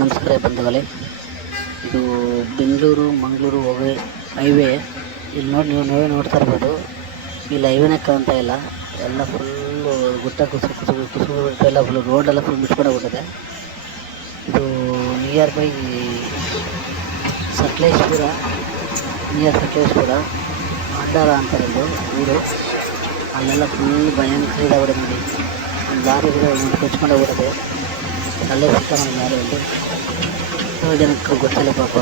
ನಮಸ್ಕಾರ ಬಂಧುಗಳೇ, ಇದು ಬೆಂಗಳೂರು ಮಂಗಳೂರು ಹೈವೇ. ಇಲ್ಲಿ ನೋಡಿ, ನೀವೇ ನೋಡ್ತಾ ಇರ್ಬೋದು. ಇಲ್ಲಿ ಹೈವೇನೇ ಕಾಣ್ತಾ ಇಲ್ಲ, ಎಲ್ಲ ಫುಲ್ಲು ಗುಟ್ಟ ಕುಸಿದು ಎಲ್ಲ ಫುಲ್ ರೋಡೆಲ್ಲ ಫುಲ್ ಮುಚ್ಕೊಂಡೋಗ್ಬಿಟ್ಟಿದೆ. ಇದು ನಿಯರ್ ಬೈ ಸಕಲೇಶ್ಪುರ ಅಡ್ಡಾರ ಅಂತಾರೆ ಇದು ಊರು. ಅಲ್ಲೆಲ್ಲ ಫುಲ್ ಭಯಂಕರ ಇದಾಗ್ಬಿಡೆ ನೋಡಿ. ಒಂದು ಲಾರಿ ಕೂಡ ಮುಚ್ಕೊಂಡೋಗ್ಬಿಟ್ಟಿದೆ. ಅಲ್ಲೇ ಸಿಗ್ತಾನೆ ಲಾರಿ ಒಂದು. ಜನಕ್ಕೆ ಗೊತ್ತಿಲ್ಲ ಪಾಪ,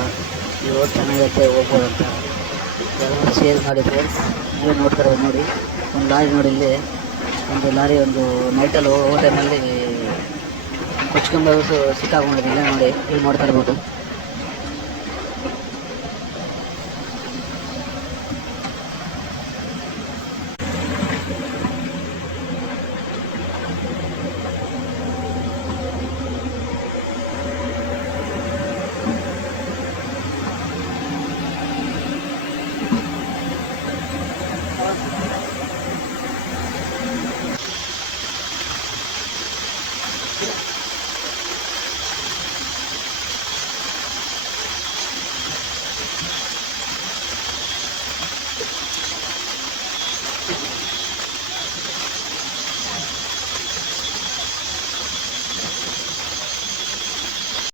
ಇವಾಗ ಚೆನ್ನಾಗೈತೆ ಹೋಗ್ಬೋದಂತ. ಎಲ್ಲ ಶೇರ್ ಮಾಡಿ ಫ್ರೆಂಡ್ಸ್, ನೀವೇ ನೋಡ್ತಾರೆ ನೋಡಿ. ಒಂದು ಲಾರಿ ನೋಡಿ, ಇಲ್ಲಿ ಒಂದು ಲಾರಿ ಒಂದು ನೈಟಲ್ಲಿ ಹೋಗೋ ಟೈಮಲ್ಲಿ ಕೊಚ್ಕೊಂಡು ಸಿಕ್ಕಾಕೊಂಡಿದೆ. ನೋಡಿ, ಇಲ್ಲಿ ನೋಡ್ತಾ ಇರ್ಬೋದು.